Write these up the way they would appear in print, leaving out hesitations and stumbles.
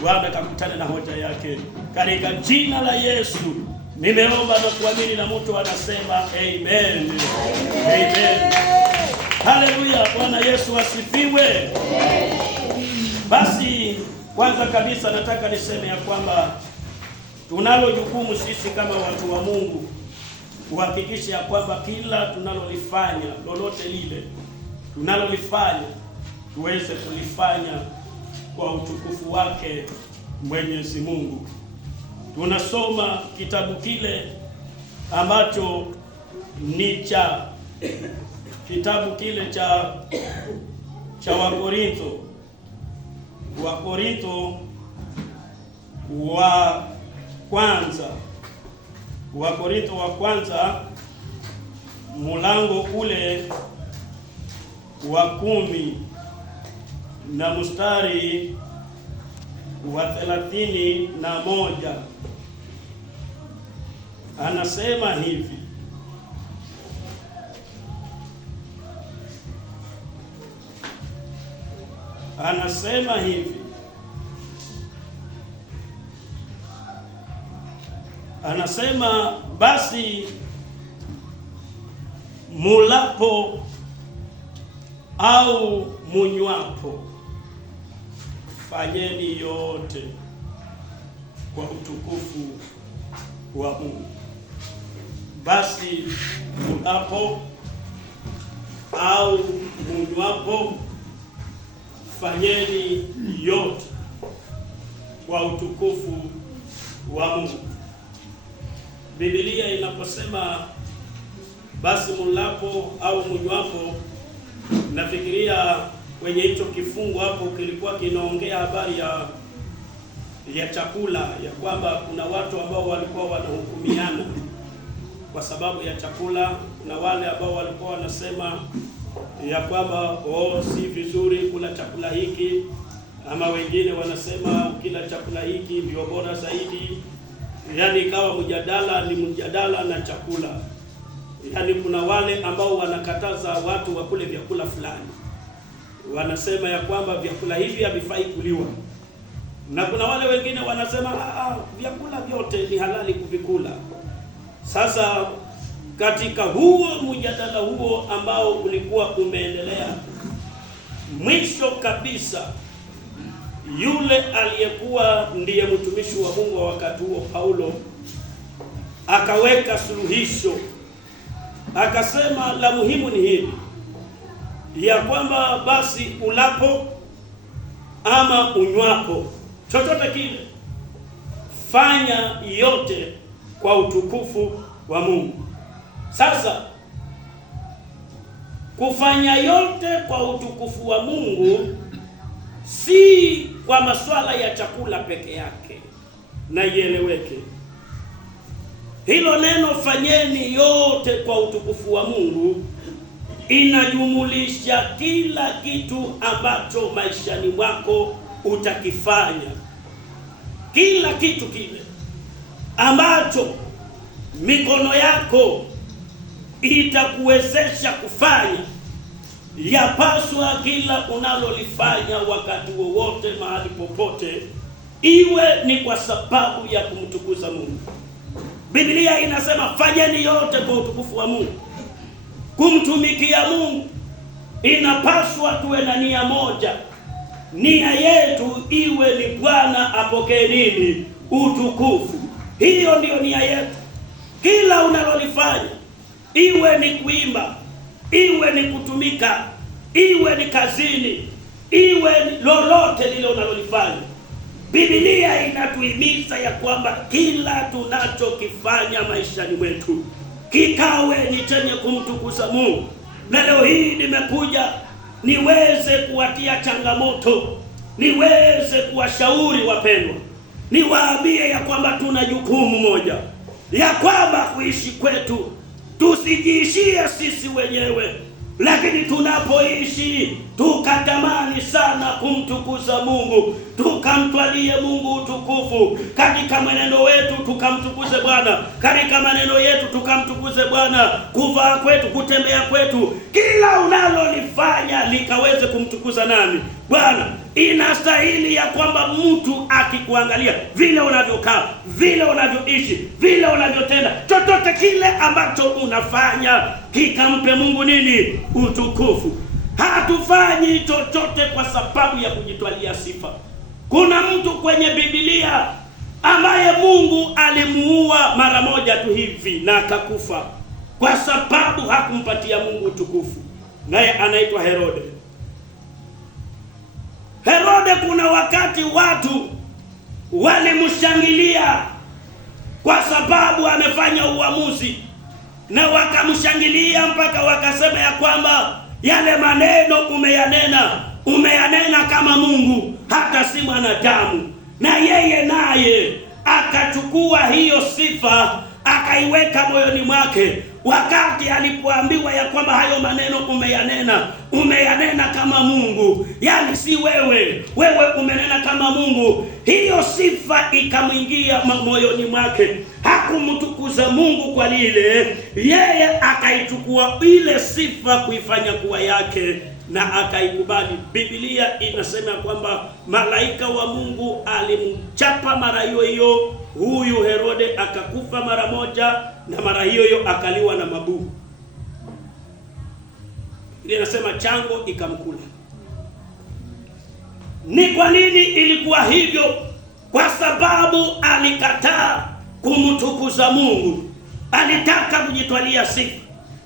Bwana kakutane na hoja yake katika jina la Yesu. Nimeomba na kuamini, na mtu anasema amen. Amen. Haleluya. Bwana Yesu asifiwe. Basi kwanza kabisa nataka niseme ya kwamba tunalo jukumu sisi kama watu wa Mungu kuhakikisha ya kwamba kila tunalolifanya, lolote lile tunalolifanya, tuweze kulifanya kwa utukufu wake Mwenyezi Mungu. Tunasoma kitabu kile ambacho ni kitabu kile cha Wakorintho wa kwanza mlango ule wa 10 na mstari wa 31 anasema hivi: anasema basi mulapo au munywapo, fanyeni yote kwa utukufu wa Mungu. Basi mulapo au munywapo, fanyeni yote kwa utukufu wa Mungu. Biblia inaposema basi mulapo au munywapo, nafikiria kwenye hicho kifungu hapo kilikuwa kinaongea habari ya chakula, ya kwamba kuna watu ambao walikuwa wanahukumiana kwa sababu ya chakula. Kuna wale ambao walikuwa wanasema ya kwamba si vizuri kula chakula hiki, ama wengine wanasema ukila chakula hiki ndio bora zaidi. Yaani ikawa mjadala na chakula. Yaani kuna wale ambao wanakataza watu wakule vyakula fulani, wanasema ya kwamba vyakula hivi havifai kuliwa, na kuna wale wengine wanasema vyakula vyote ni halali kuvikula. Sasa katika mjadala huo ambao ulikuwa umeendelea, mwisho kabisa yule aliyekuwa ndiye mtumishi wa Mungu wa wakati huo, Paulo, akaweka suluhisho. Akasema la muhimu ni hili, ya kwamba basi ulapo ama unywapo, chochote kile, fanya yote kwa utukufu wa Mungu. Sasa kufanya yote kwa utukufu wa Mungu si kwa masuala ya chakula peke yake, na ieleweke hilo neno fanyeni yote kwa utukufu wa Mungu inajumulisha kila kitu ambacho maishani mwako utakifanya. Kila kitu kile ambacho mikono yako itakuwezesha kufanya, yapaswa kila unalolifanya wakati wowote, mahali popote, iwe ni kwa sababu ya kumtukuza Mungu. Biblia inasema fanyeni yote kwa utukufu wa Mungu. Kumtumikia Mungu inapaswa tuwe na nia moja. Nia yetu iwe ni Bwana apokee nini? Utukufu. Hiyo ndio nia yetu. Kila unalolifanya, iwe ni kuimba, iwe ni kutumika, iwe ni kazini, iwe lolote lile unalolifanya, Biblia inatuhimiza ya kwamba kila tunachokifanya maishani mwetu kikawe ni chenye kumtukuza Mungu. Na leo hii nimekuja niweze kuwatia changamoto, niweze kuwashauri wapendwa, niwaambie ya kwamba tuna jukumu moja, ya kwamba kuishi kwetu tusijiishie sisi wenyewe, lakini tunapoishi tukatamani sana kumtukuza Mungu, tukamtwalie Mungu utukufu. Katika mwenendo wetu tukamtukuze Bwana, katika maneno yetu tukamtukuze Bwana, kuvaa kwetu, kutembea kwetu, kila unalolifanya likaweze kumtukuza nani? Bwana. inastahili ya kwamba mtu akikuangalia vile unavyokaa, vile unavyoishi, vile unavyotenda, chochote kile ambacho unafanya kikampe Mungu nini? Utukufu. Hatufanyi chochote kwa sababu ya kujitwalia sifa. Kuna mtu kwenye Biblia ambaye Mungu alimuua mara moja tu hivi na akakufa kwa sababu hakumpatia Mungu utukufu, naye anaitwa Herode. Herode, kuna wakati watu walimshangilia kwa sababu amefanya uamuzi, na wakamshangilia mpaka wakasema ya kwamba yale maneno umeyanena kama Mungu, hata si mwanadamu. Na yeye naye akachukua hiyo sifa akaiweka moyoni mwake, wakati alipoambiwa ya kwamba hayo maneno umeyanena kama Mungu, yani si wewe umenena kama Mungu. Hiyo sifa ikamwingia moyoni mwake, hakumtukuza Mungu kwa lile, yeye akaichukua ile sifa kuifanya kuwa yake na akaikubali. Biblia inasema kwamba malaika wa Mungu alimchapa mara hiyo, huyu Herode akakufa mara moja, na mara hiyo akaliwa na mabuu. Ile inasema chango ikamkula. Ni kwa nini ilikuwa hivyo? Kwa sababu alikataa kumtukuza Mungu. Alitaka kujitwalia sifa,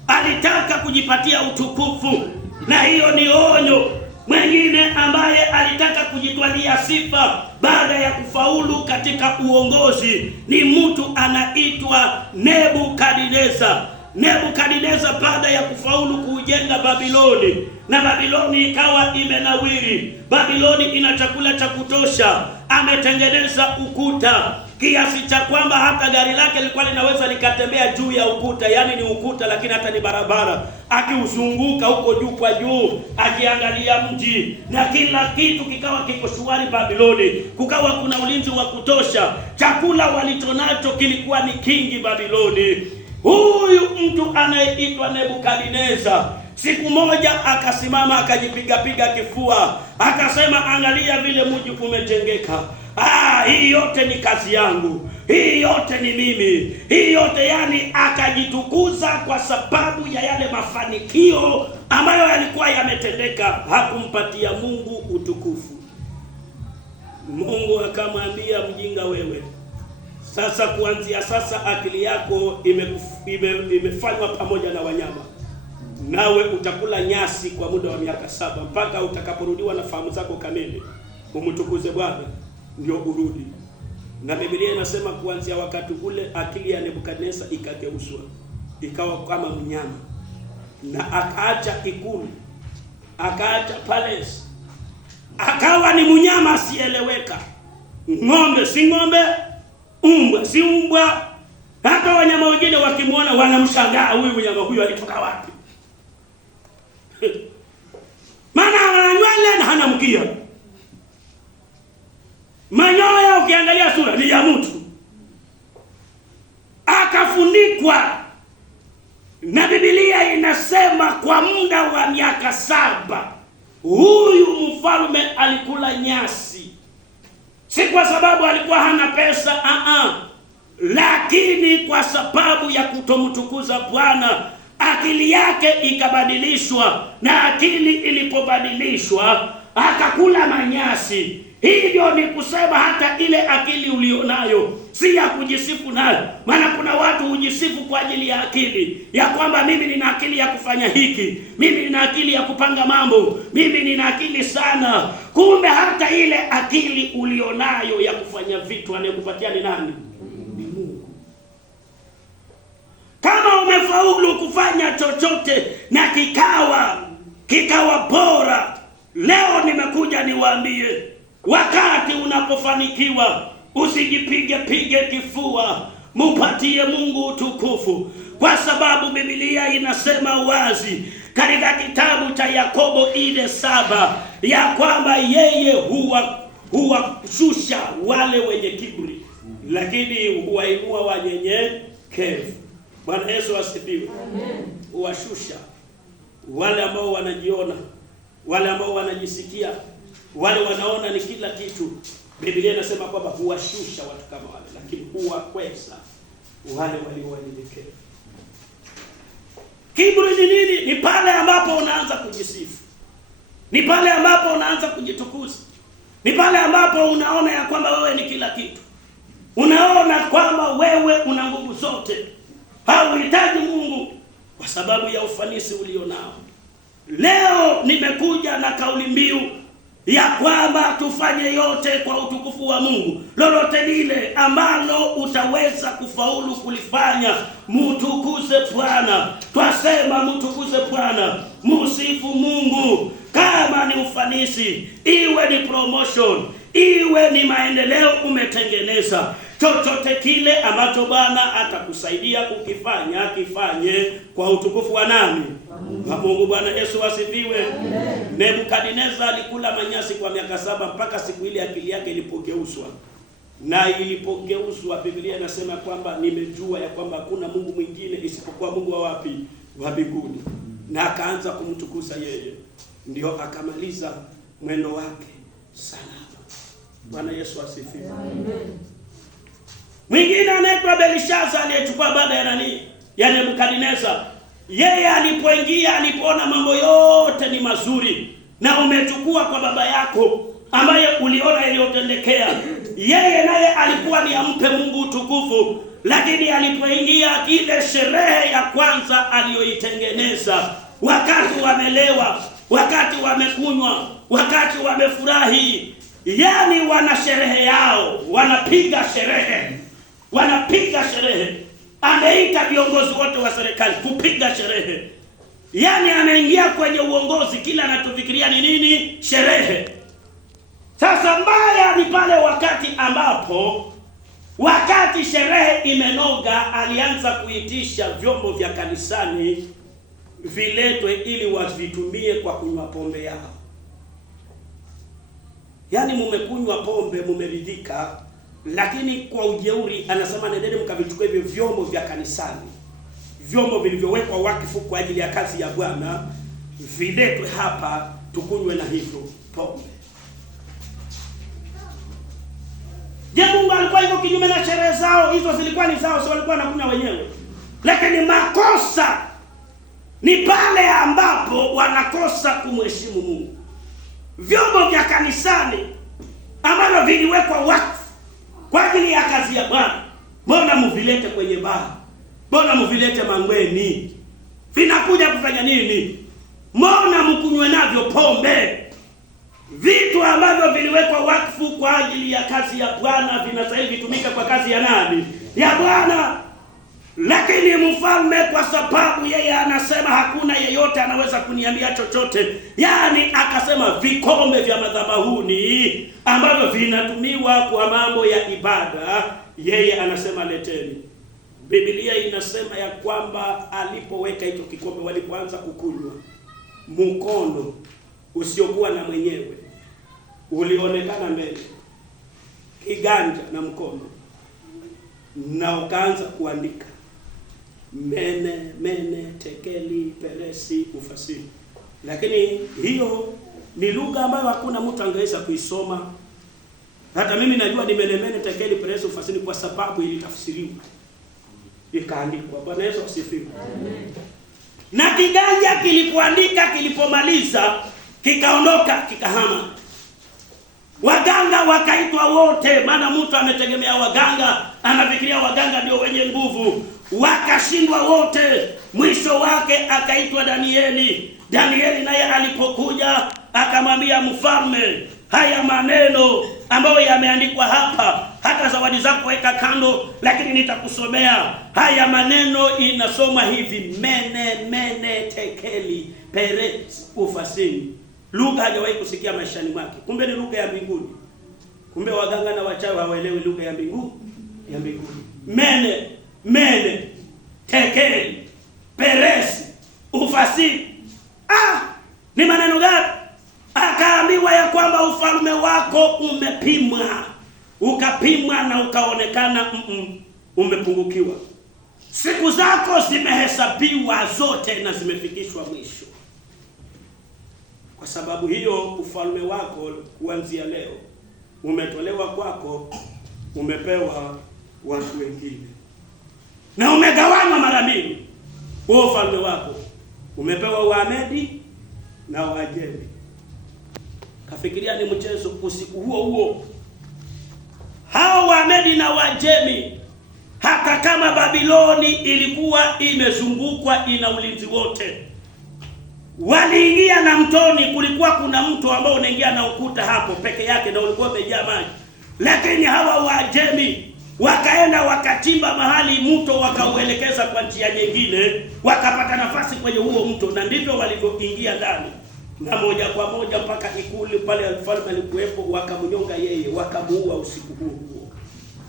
alitaka kujipatia utukufu. Na hiyo ni onyo. Mwingine ambaye alitaka kujitwalia sifa baada ya kufaulu katika uongozi ni mtu anaitwa Nebukadneza. Nebukadneza baada ya kufaulu kujenga Babiloni, na Babiloni ikawa imenawiri, Babiloni ina chakula cha kutosha, ametengeneza ukuta kiasi cha kwamba hata gari lake lilikuwa linaweza likatembea juu ya ukuta, yani ni ukuta lakini hata ni barabara, akiuzunguka huko juu kwa juu, akiangalia mji, na kila kitu kikawa kiko shwari Babiloni. Kukawa kuna ulinzi wa kutosha, chakula walichonacho kilikuwa ni kingi Babiloni. Huyu mtu anayeitwa Nebukadneza siku moja akasimama akajipiga kifua, akasema, angalia vile mji umejengeka. Hii yote ni kazi yangu, hii yote ni mimi, hii yote, yani akajitukuza kwa sababu ya yale mafanikio ambayo yalikuwa yametendeka. Hakumpatia Mungu utukufu. Mungu akamwambia, mjinga wewe, sasa kuanzia sasa akili yako imefanywa pamoja na wanyama, nawe utakula nyasi kwa muda wa miaka 7 mpaka utakaporudiwa na fahamu zako kamili, umtukuze Bwana ndio urudi. Na Biblia inasema kuanzia wakati ule akili ya Nebukadneza ikageuzwa, ikawa kama mnyama, na akaacha ikulu, akaacha palace, akawa ni mnyama asieleweka. Ng'ombe si ng'ombe, umbwa si umbwa. Hata wanyama wengine wakimwona wanamshangaa, huyu mnyama huyu alitoka wapi? Maana ana nywele na hana mkia. Manyoya ukiangalia sura ni ya mtu. Akafunikwa. Na Biblia inasema kwa muda wa miaka 7 huyu mfalme alikula nyasi. Si kwa sababu alikuwa hana pesa, lakini kwa sababu ya kutomtukuza Bwana, akili yake ikabadilishwa, na akili ilipobadilishwa akakula manyasi. Hivyo ni kusema hata ile akili ulionayo si ya kujisifu nayo. Maana kuna watu hujisifu kwa ajili ya akili, ya kwamba mimi nina akili ya kufanya hiki, mimi nina akili ya kupanga mambo, mimi nina akili sana. Kumbe hata ile akili ulionayo ya kufanya vitu anayekupatia ni nani? Ni Mungu. Kama umefaulu kufanya chochote na kikawa bora, leo nimekuja niwaambie, wakati unapofanikiwa usijipige kifua, mupatie Mungu utukufu, kwa sababu Biblia inasema wazi katika kitabu cha Yakobo 4:7 ya kwamba yeye huwashusha wale wenye kiburi, lakini huwainua wanyenyekevu. Bwana Yesu asifiwe. Amen. Huwashusha wale ambao wanajiona, wale ambao wanajisikia wale wanaona ni kila kitu. Biblia inasema kwamba huwashusha watu kama wale, lakini huwakweza wale walio wanyenyekevu. Kiburi ni nini? Ni pale ambapo unaanza kujisifu. Ni pale ambapo unaanza kujitukuza. Ni pale ambapo unaona ya kwamba wewe ni kila kitu. Unaona kwamba wewe una nguvu zote. Hauhitaji Mungu kwa sababu ya ufanisi ulionao. Leo nimekuja na kauli mbiu ya kwamba tufanye yote kwa utukufu wa Mungu. Lolote lile ambalo utaweza kufaulu kulifanya, mtukuze Bwana. Twasema mtukuze Bwana, msifu Mungu. Kama ni ufanisi, iwe ni promotion, iwe ni maendeleo umetengeneza, chochote kile ambacho Bwana atakusaidia kukifanya, kifanye kwa utukufu wa nani? Wa Mungu. Bwana Yesu asifiwe. Nebukadneza alikula manyasi kwa miaka 7 mpaka siku ile akili yake ilipogeuzwa. Na ilipogeuzwa, Biblia inasema kwamba nimejua ya kwamba hakuna Mungu mwingine isipokuwa Mungu wa wapi? Wa mbinguni. Na akaanza kumtukuza yeye. Ndio akamaliza mwendo wake salama. Bwana Yesu asifiwe. Amen. Mwingine anaitwa Belshaza aliyechukua baada ya nani? Ya Nebukadneza. Yeye alipoingia, alipoona mambo yote ni mazuri na umechukua kwa baba yako ambaye uliona yaliyotendekea. Yeye naye alikuwa ni ampe Mungu utukufu, lakini alipoingia ile sherehe ya kwanza aliyoitengeneza, wakati wamelewa, wakati wamekunywa, wakati wamefurahi, yani wana sherehe yao, wanapiga sherehe. Wanapiga sherehe. Ameita viongozi wote wa serikali kupiga sherehe. Yani ameingia kwenye uongozi, kila anatufikiria ni nini? Sherehe. Sasa mbaya ni pale wakati ambapo, wakati sherehe imenoga, alianza kuitisha vyombo vya kanisani viletwe ili wavitumie kwa kunywa pombe yao. Yani mumekunywa pombe, mumeridhika, lakini kwa ujeuri anasema nendeni mkavichukue hivyo vyombo vya kanisani, vyombo vilivyowekwa wakfu kwa ajili ya kazi ya Bwana, viletwe hapa tukunywe na hivyo pombe. Je, Mungu alikuwa hivyo kinyume na sherehe zao? Hizo zilikuwa ni zao, sio walikuwa wanakunywa wenyewe. Lakini makosa ni pale ambapo wanakosa kumheshimu Mungu. Vyombo vya kanisani ambavyo viliwekwa wakfu kwa ajili ya kazi ya Bwana, mbona mvilete kwenye baa? Mbona mvilete mangweni? Vinakuja kufanya nini? Mbona mkunywe navyo pombe? Vitu ambavyo viliwekwa wakfu kwa ajili ya kazi ya Bwana vinastahili vitumike kwa kazi ya nani? Ya Bwana. Lakini mfalme, kwa sababu yeye anasema hakuna yeyote anaweza kuniambia chochote, yani akasema vikombe vya madhabahuni ambavyo vinatumiwa kwa mambo ya ibada, yeye anasema leteni. Biblia inasema ya kwamba alipoweka hicho kikombe, walipoanza kukunywa, mkono usiokuwa na mwenyewe ulionekana mbele, kiganja na mkono, na ukaanza kuandika mene, tekeli, peresi, ufasiri. Lakini hiyo ni lugha ambayo hakuna mtu angeweza kuisoma. Hata mimi najua ni mene, tekeli, peresi, ufasiri kwa sababu ilitafsiriwa, ikaandikwa. Bwana Yesu asifiwe. Amen. Na kiganja kilipoandika, kilipomaliza, kikaondoka, kikahama. Waganga wakaitwa wote, maana mtu ametegemea waganga, anafikiria waganga ndio wenye nguvu. Wakashindwa wote. Mwisho wake akaitwa Danieli. Danieli naye alipokuja akamwambia mfalme, haya maneno ambayo yameandikwa hapa, hata zawadi zako weka kando, lakini nitakusomea haya maneno. Inasoma hivi: mene, tekeli, peresi, ufasiri. Lugha hajawahi kusikia maishani mwake. Kumbe ni lugha ya mbinguni. Kumbe waganga na wachawi hawaelewi lugha ya mbinguni, ya mbinguni. Mene, tekeli, peresi, ufasiri. Ni maneno gani? Akaambiwa ya kwamba ufalme wako umepimwa, ukapimwa na ukaonekana umepungukiwa. Siku zako zimehesabiwa zote na zimefikishwa mwisho. Kwa sababu hiyo ufalme wako kuanzia leo umetolewa kwako, umepewa watu wengine, na umegawanywa mara mbili. Huo ufalme wako umepewa Wamedi na Wajemi. Kafikiria ni mchezo. Usiku huo huo hao Wamedi na Wajemi, hata kama Babiloni ilikuwa imezungukwa, ina ulinzi wote, waliingia na mtoni. Kulikuwa kuna mto ambao unaingia na ukuta hapo peke yake na ulikuwa umejaa maji, lakini hawa Wajemi wakaenda wakachimba mahali mto, wakauelekeza kwa njia nyingine, wakapata nafasi kwenye huo mto, na ndivyo walivyoingia ndani, na moja kwa moja mpaka ikulu pale mfalme alikuwepo. Wakamnyonga yeye, wakamuua usiku huo huo,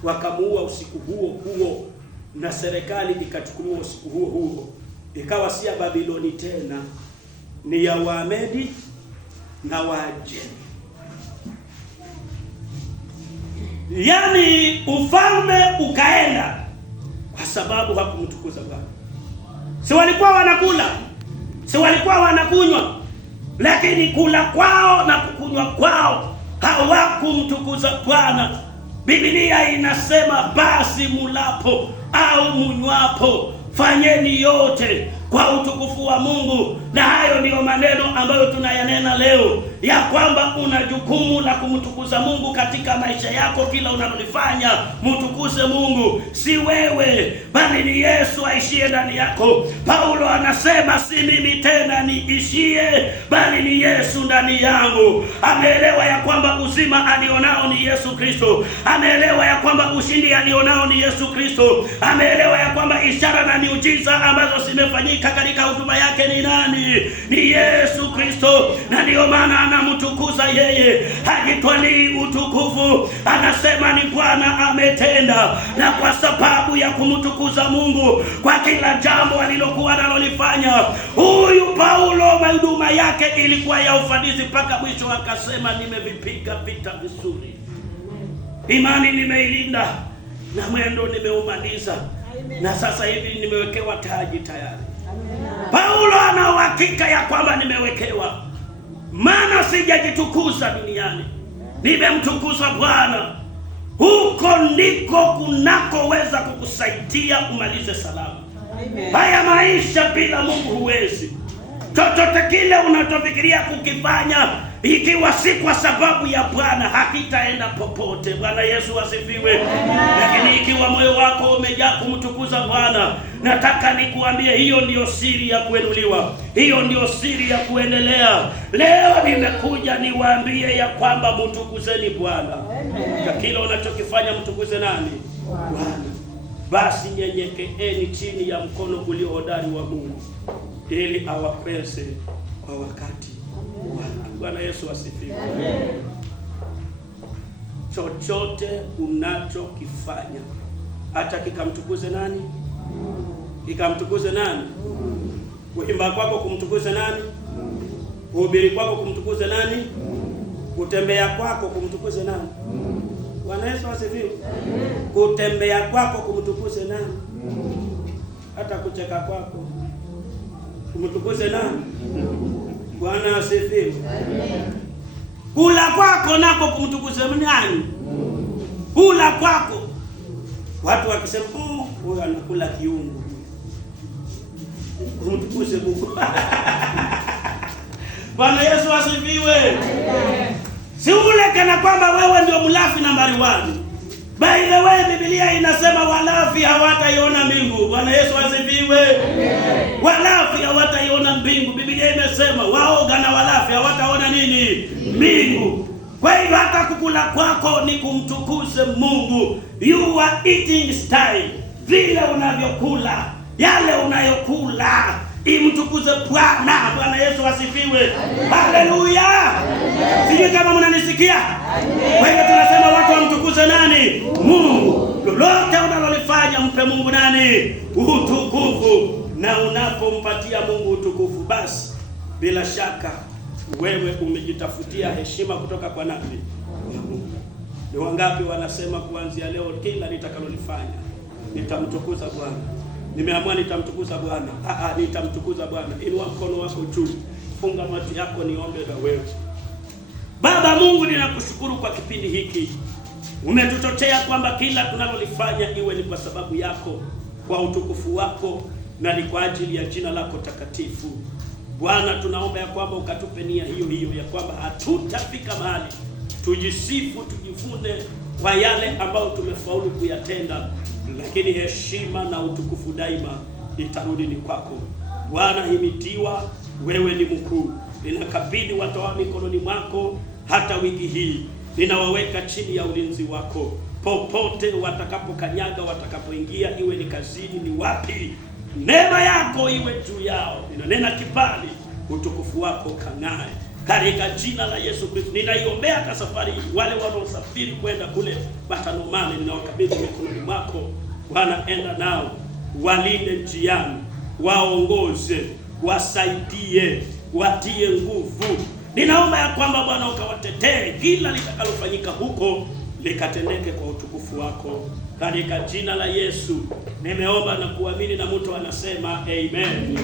wakamuua usiku huo huo, na serikali ikachukuliwa usiku huo huo, ikawa si ya Babiloni tena, ni ya Wamedi na Wajemi. Yaani ufalme ukaenda kwa sababu hakumtukuza Bwana. Si walikuwa wanakula, si walikuwa wanakunywa, lakini kula kwao na kukunywa kwao hawakumtukuza Bwana. Biblia inasema basi mulapo au munywapo fanyeni yote kwa utukufu wa Mungu. Na hayo ndiyo maneno ambayo tunayanena leo, ya kwamba una jukumu la kumtukuza Mungu katika maisha yako. Kila unalofanya mtukuze Mungu, si wewe bali ni Yesu aishie ndani yako. Paulo anasema si mimi tena niishie, bali ni Yesu ndani yangu. Ameelewa ya kwamba uzima alionao ni Yesu Kristo. Ameelewa ya kwamba ushindi alionao ni Yesu Kristo. Ameelewa ya kwamba ishara na miujiza ambazo zimefanyika katika huduma yake ni nani? Ni Yesu Kristo. Na ndio maana anamtukuza yeye, hajitwalii utukufu, anasema ni Bwana ametenda. Na kwa sababu ya kumtukuza Mungu kwa kila jambo alilokuwa analolifanya, huyu Paulo huduma yake ilikuwa ya ufanisi mpaka mwisho. Akasema nimevipiga vita vizuri, imani nimeilinda, na mwendo nimeumaliza, na sasa hivi nimewekewa taji tayari. Paulo ana uhakika ya kwamba nimewekewa, maana sijajitukuza duniani, nimemtukuza Bwana. Huko ndiko kunakoweza kukusaidia umalize salama. Haya maisha bila Mungu huwezi. Chochote kile unachofikiria kukifanya, ikiwa si kwa sababu ya Bwana, hakitaenda popote. Bwana Yesu asifiwe. Lakini ikiwa moyo wako umejaa kumtukuza Bwana, nataka nikuambie, hiyo ndio siri ya kuenuliwa, hiyo ndio siri ya kuendelea. Leo nimekuja niwaambie ya kwamba mtukuzeni Bwana. Kwa kila unachokifanya mtukuze nani? Bwana. Basi nyenyekeeni chini ya mkono ulio hodari wa Mungu, ili awakweze kwa wakati wake. Bwana Yesu asifiwe. Chochote unachokifanya, hata kikamtukuze nani? Kikamtukuze nani? Kuimba kwako kumtukuze nani? Kuhubiri kwako kumtukuze nani? Kutembea kwako kumtukuze nani? Bwana Yesu asifiwe. Kutembea kwako kumtukuze nani? Hata kucheka kwako kumtukuze nani? Bwana asifiwe. Kula kwako nako kumtukuze nani? Kula kwako. Watu wakisema huyu anakula kiungo, kumtukuze Mungu. Bwana Yesu asifiwe. Si ule kana kwamba wewe ndio mlafi nambari 1. By the way, Biblia inasema walafi hawataiona mbingu. Bwana Yesu asifiwe. Walafi hawataiona mbingu. Biblia imesema waoga na walafi hawataona nini? Mbingu. Kwa hivyo hata kukula kwako ni kumtukuze Mungu. You are eating style. Vile unavyokula, yale unayokula, imtukuze Bwana. Bwana Yesu asifiwe. Haleluya. Sije kama mnanisikia. Kwa hivyo tunasema watu wamtukuze nani? Mungu. Lolote unalolifanya mpe Mungu nani? Utukufu. Na unapompatia Mungu utukufu, basi bila shaka wewe umejitafutia heshima kutoka kwa nani? Ni wangapi wanasema kuanzia leo kila nitakalolifanya nitamtukuza Bwana. Nimeamua nitamtukuza Bwana. Nitamtukuza Bwana. Inua mkono wako juu. Funga macho yako niombe na wewe. Baba Mungu, ninakushukuru kwa kipindi hiki. Umetutotea kwamba kila tunalolifanya iwe ni kwa sababu yako, kwa utukufu wako, na ni kwa ajili ya jina lako takatifu. Bwana, tunaomba ya kwamba ukatupe nia hiyo hiyo ya kwamba hatutafika mahali tujisifu, tujivune kwa yale ambayo tumefaulu kuyatenda, lakini heshima na utukufu daima itarudi ni kwako. Bwana, himidiwa, wewe ni mkuu. Ninakabidhi watoa mikononi mwako. Hata wiki hii ninawaweka chini ya ulinzi wako, popote watakapokanyaga, watakapoingia, iwe ni kazini, ni wapi, neema yako iwe juu yao. Ninanena kibali, utukufu wako kang'ae katika jina la Yesu Kristo. Ninaiombea hata safari wale wanaosafiri kwenda kule Batanomane, ninawakabidhi mikononi mwako. Bwana, enda nao, walinde njiani, waongoze, wasaidie, watie nguvu. Ninaomba ya kwamba Bwana ukawatetee, kila litakalofanyika huko likatendeke kwa utukufu wako, katika jina la Yesu nimeomba na kuamini, na mtu anasema amen.